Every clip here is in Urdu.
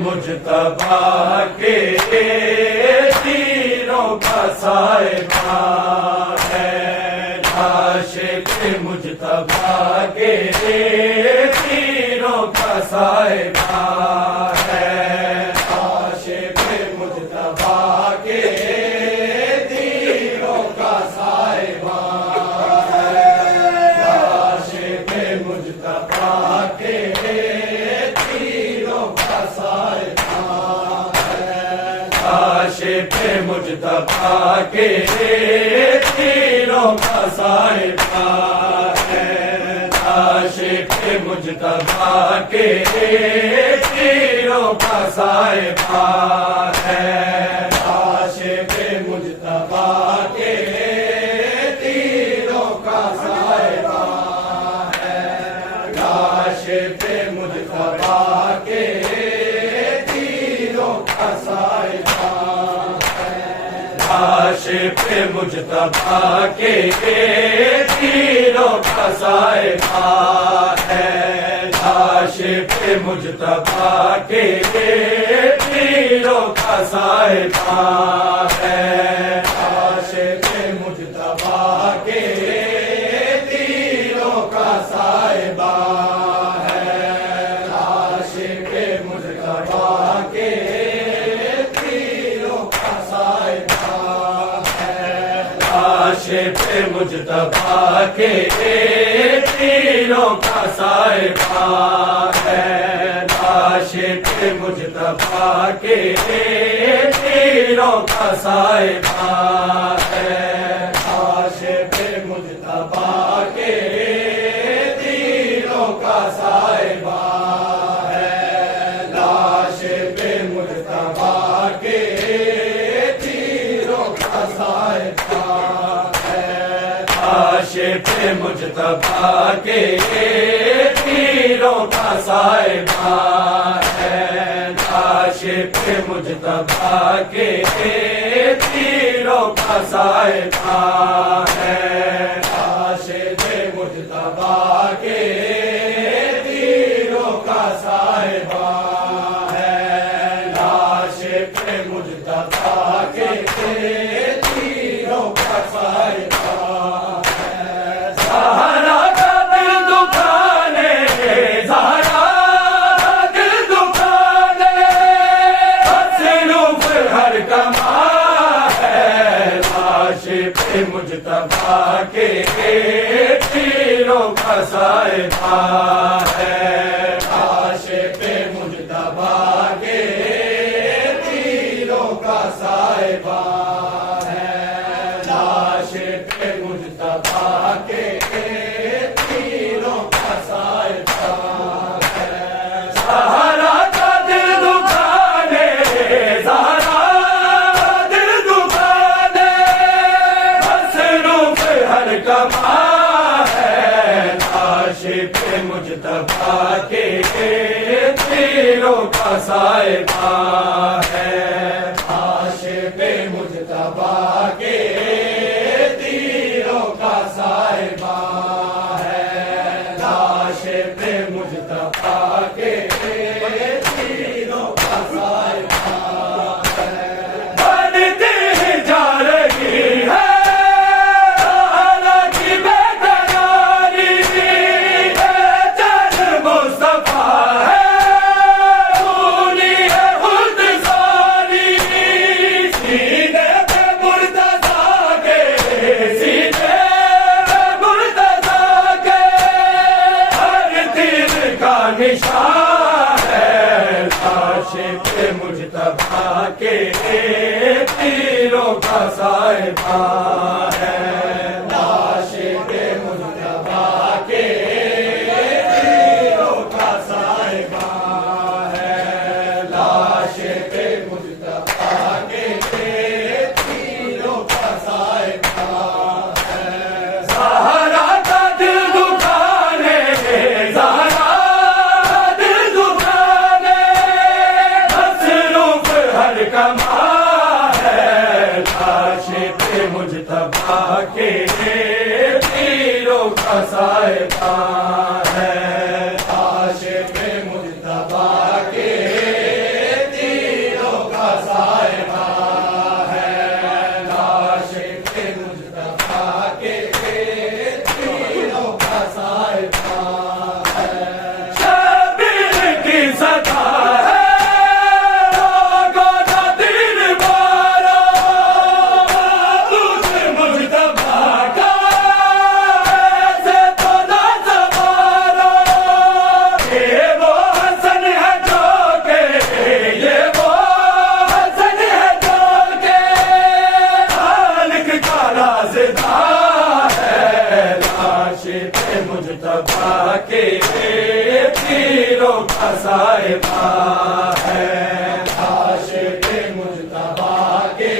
مجتبیٰ کے تیروں کا سائبہ کے تیروں کا صاحبہ ہے، عاشق مجتبیٰ کے تیروں کا صاحبہ ہے، عاشق مجتبیٰ کے تیروں کا صاحبہ ہے، بڑھتی جا رہی ہے نشان ہے، عاشق مجتبیٰ کے تیروں کا صاحبہ ہے، عاشق مجتبیٰ کے تیروں کا صاحبہ ہے، عاشق مجتبیٰ کے تیروں کا صاحبہ ہے، زہرا کا دل دکھانے زہرا کمال ہے، عاشق مجتبیٰ کے تیروں کا صاحبہ ہے، عاشق مجتبیٰ کے تیروں کا صاحبہ ہے، عاشق مجتبیٰ کے تیروں کا صاحبہ ہے، شبیر کی صدا ہے مجتبیٰ کے تیروں کا صاحبہ ہے، عاشق مجتبیٰ کے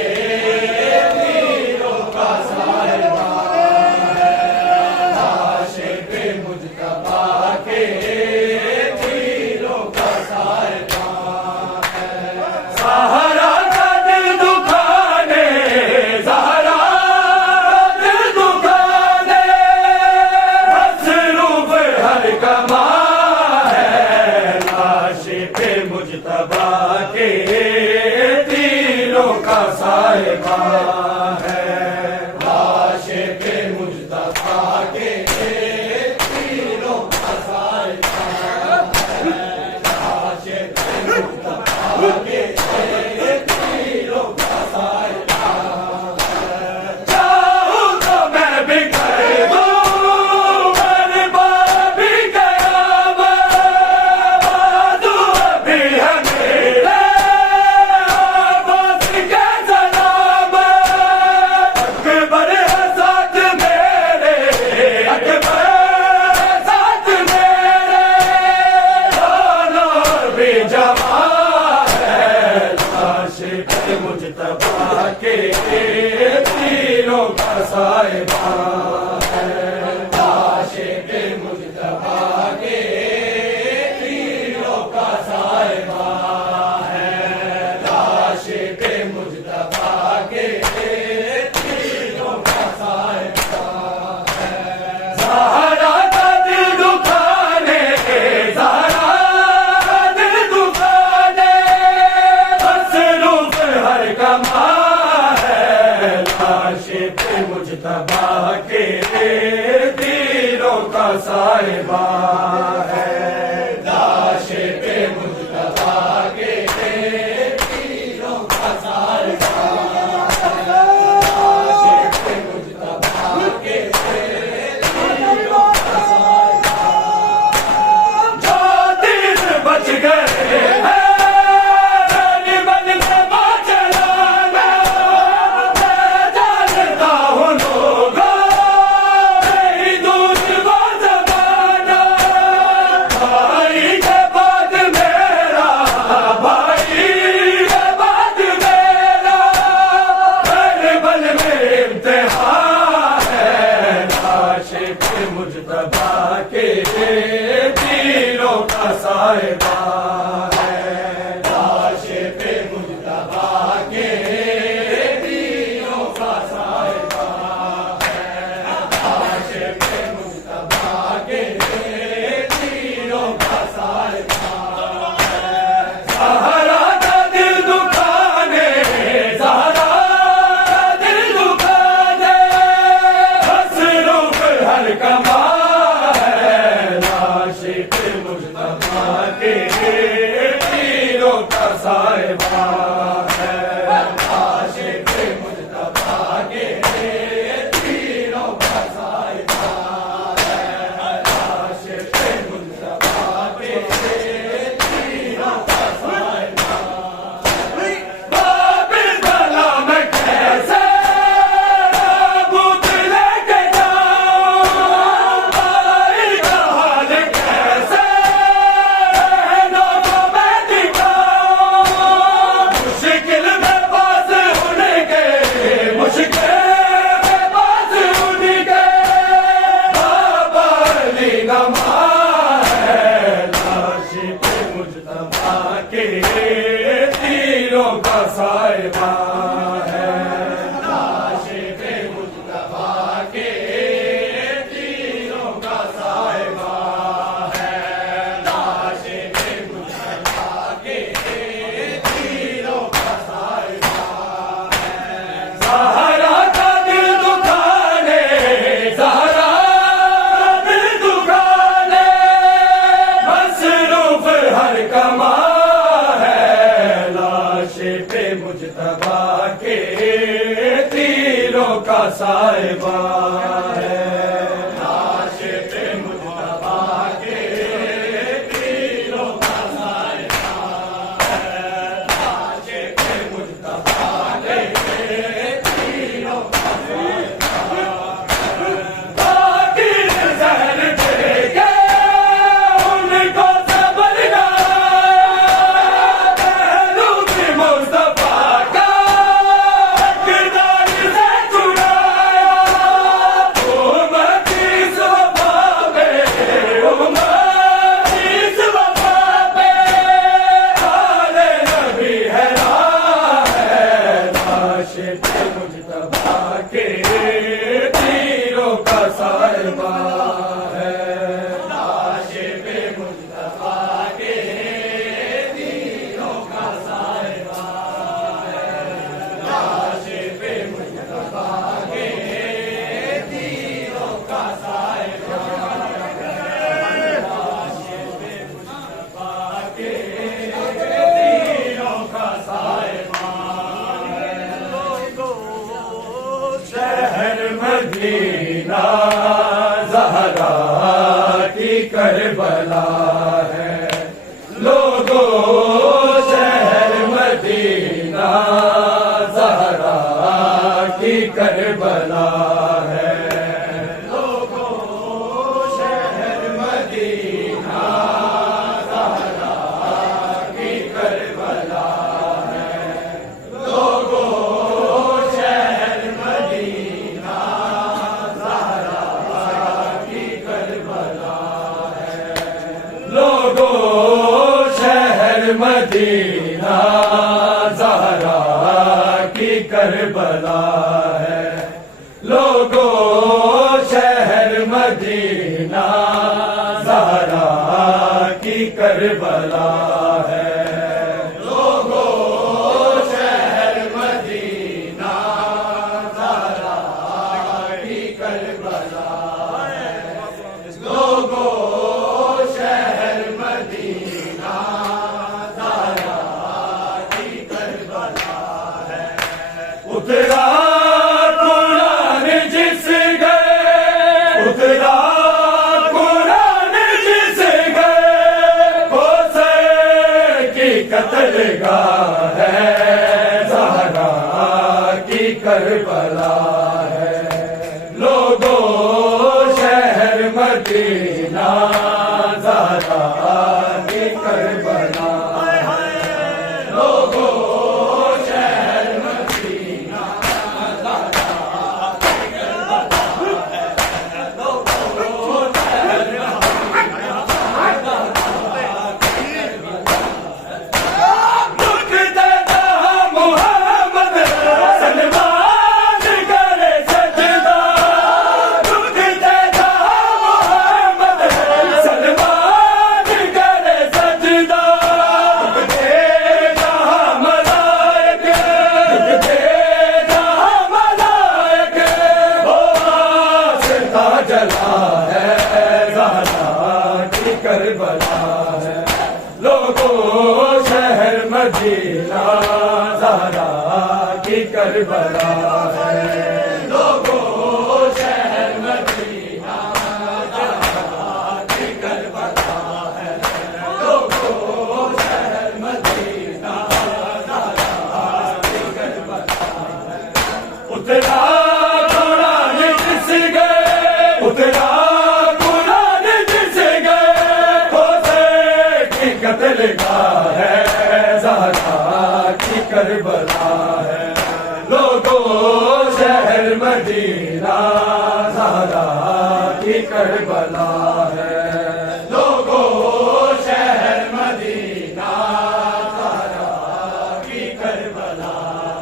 تیروں کا صاحبہ ہے، عاشق مجتبیٰ کے تیروں کا صاحبہ ہے، زہرا کا دل دکھانے زہرا کمال ہے، عاشق مجتبیٰ کا صاحبہ ہے، لاش پہ مجتبیٰ کے تیروں کا صاحبہ ہے، لاش پہ مجتبیٰ کے تیروں کا صاحبہ ہے، زہرا کا دل دکھانے، زہرا کا دل دکھانے، مصروف ہر کما ہے، لاش پہ مجتبیٰ کے تیروں کا صاحبہ ہے، لاش پہ مجتبیٰ کے تیروں کا صاحبہ ہے، لاش پہ مجتبیٰ کے تیروں کا صاحبہ ہے۔ بابل بلا میں کیسے بت لے کے جاؤں، بھائی کا حال کیسے لوگوں میں دکھاؤں، مشکل میں باز ان کے، مشکل میں باز ان کے، بابا علی نما ہے، لاش پہ مجتبیٰ کے تیروں کا صاحبہ ہے، لاش پہ مجتبیٰ کے تیروں کا صاحبہ ہے، لاش پہ مجتبیٰ کے تیروں کا صاحبہ ہے، زہرا کا دل دکھانے، زہرا کا دل دکھانے، مصروف ہر کما ہے، لاش پہ مجتبیٰ کے تیروں کا صاحبہ ہے، لاش پہ مجتبیٰ کے تیروں کا صاحبہ ہے، لاش پہ مجتبیٰ کے تیروں کا صاحبہ ہے، باقی زہر دے کے ان کو صبر نہ پہلو بھی مصطفیٰ کا اقتدار سے چھڑایا، امت اس وفا پہ، امت اس وفا پہ آل نبی حیران ہے، لاش پہ مجتبیٰ کے تیروں کا صاحبہ ہے، لاش پہ مجتبیٰ کے تیروں کا صاحبہ ہے، لاش پہ مجتبیٰ کے تیروں کا صاحبہ ہے، لاش پہ مجتبیٰ کے تیروں کا صاحبہ ہے۔ شہر مدینہ زہرا کی کربلا ہے، لوگوں شہر مدینہ زہرا کی کربلا ہے، لوگوں شہر مدینہ زہرا کی کربلا ہے، لوگوں شہر مدینہ زہرا کی کربلا ہے، لوگوں شہر مدینہ زہرا کی کربلا ہے، لوگوں شہر مدینہ زہرا کی کربلا ہے، لوگوں شہر مدینہ زہرا کی کربلا ہے، لوگوں شہر مدینہ زہرا کی کربلا ہے، اترا قرآن جس گئے، اترا قرآن جس گئے، کوثر کی قتل گاہ ہے، زہرا کی کربلا ہے، لوگوں شہر مدینہ زہرا کی کربلا ہے، لوگوں شہر مدینہ لوگوں شہر مدینہ زہرا کی کربلا ہے، لوگوں شہر مدینہ زہرا کی کربلا ہے، لوگوں شہر مدینہ زہرا کی کربلا ہے۔ اترا قرآن جس گئے، اترا قرآن جس گئے، حسین کی قتل گاہ ہے، زہرا کی کربلا ہے، لوگوں شہر مدینہ زہرا کی کربلا ہے، لوگوں شہر مدینہ زہرا کی کربلا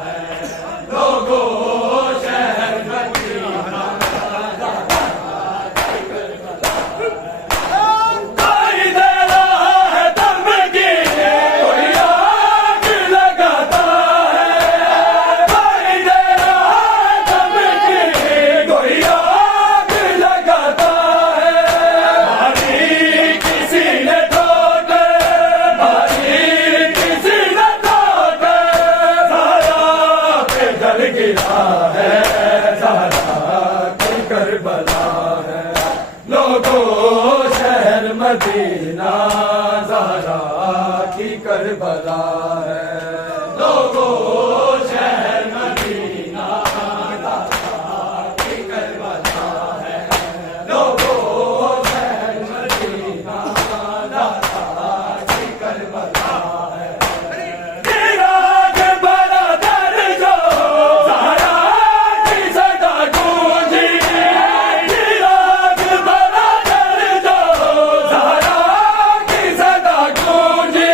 ہے، لوگوں شہر مدینہ زہرا کی کربلا ہے۔ کوئی دے رہا ہے دم کی، کوئی آگ لگاتا ہے، کوئی دے رہا ہے دم کی، کوئی آگ لگاتا ہے، بھاری کسی نے ٹوٹے، بھاری کسی نے ٹوٹے، زہرا پہ جل گرا ہے، زہرا کی کربلا ہے، لوگوں شہر مدینہ زہرا کی کربلا ہے، لوگوں شہر مدینہ زہرا کی کربلا ہے، لوگوں شہر مدینہ زہرا کی کربلا ہے۔ چراغ برادر جو زہرا کی صدا گونجی، چراغ برادر جو زہرا کی صدا گونجی،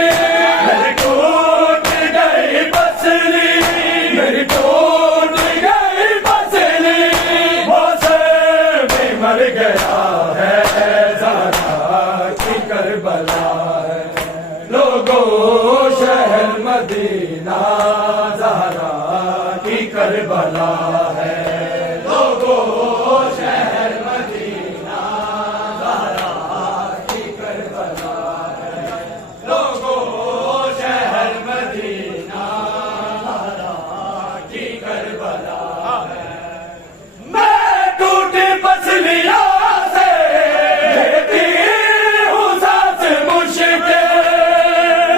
میری ٹوٹ گئی پسلی، میری ٹوٹ گئی پسلی، موسم بھی مر گیا ہے، زہرا کی کربلا ہے، لوگوں شہر مدینہ زہرا کی کربلا ہے، لوگوں شہر مدینہ زہرا کی کربلا ہے، لوگوں شہر مدینہ زہرا کی کربلا ہے۔ میں ٹوٹی پسلیوں سے لیتی ہوں سانس مشکل،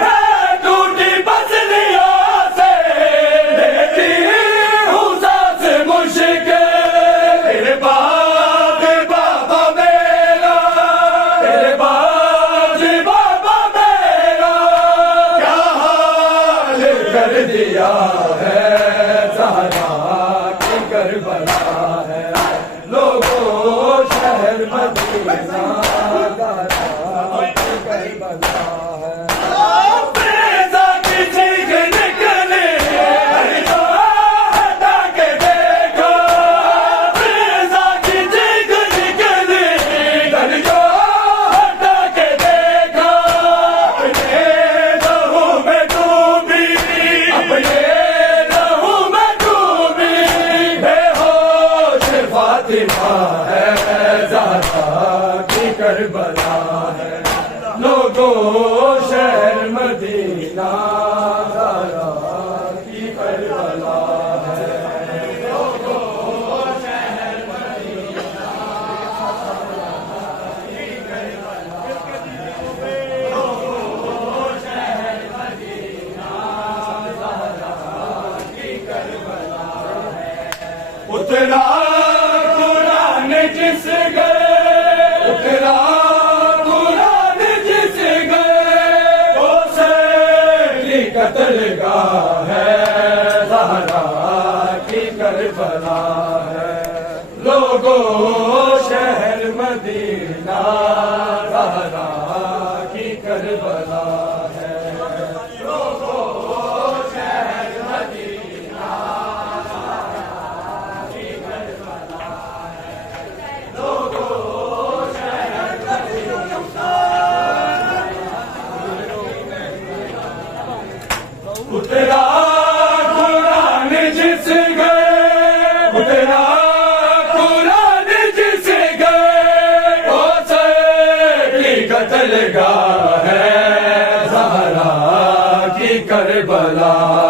میں ٹوٹی پسلیوں سے لیتی ہوں سانس مشکل، تیرے بعد بابا میرا، تیرے بعد بابا میرا کیا حال کر دیا ہے، زہرا کی کربلا ہے، لوگوں شہر مدینہ زہرا کی کربلا ہے۔ فریضہ کی چیخ نکلی، درجو ہٹا کے دیکھو، فریضہ کی چیخ نکلی، درجو ہٹا کے دیکھو، اپنے لہو میں ڈوبی، اپنے لہو میں ڈوبی، بے ہوش فاطمہ ہے، زہرا کی کربلا ہے، لوگوں شہر مدینہ زہرا کی کربلا ہے، لوگوں شہر مدینہ زہرا کی کربلا ہے، لوگوں شہر مدینہ زہرا کی کربلا ہے۔ اترا قرآن جس گئے، اترا قرآن جس گئے، حسین کی قتل گاہ ہے، زہرا کی کربلا ہے، لوگوں شہر مدینہ زہرا کی کربلا ہے، لوگوں شہر مدینہ زہرا کی کربلا ہے، لوگوں شہر مدینہ۔ اترا قرآن جس گئے، اترا قرآن جس گئے، حسین کی قتل گاہ ہے، کربلا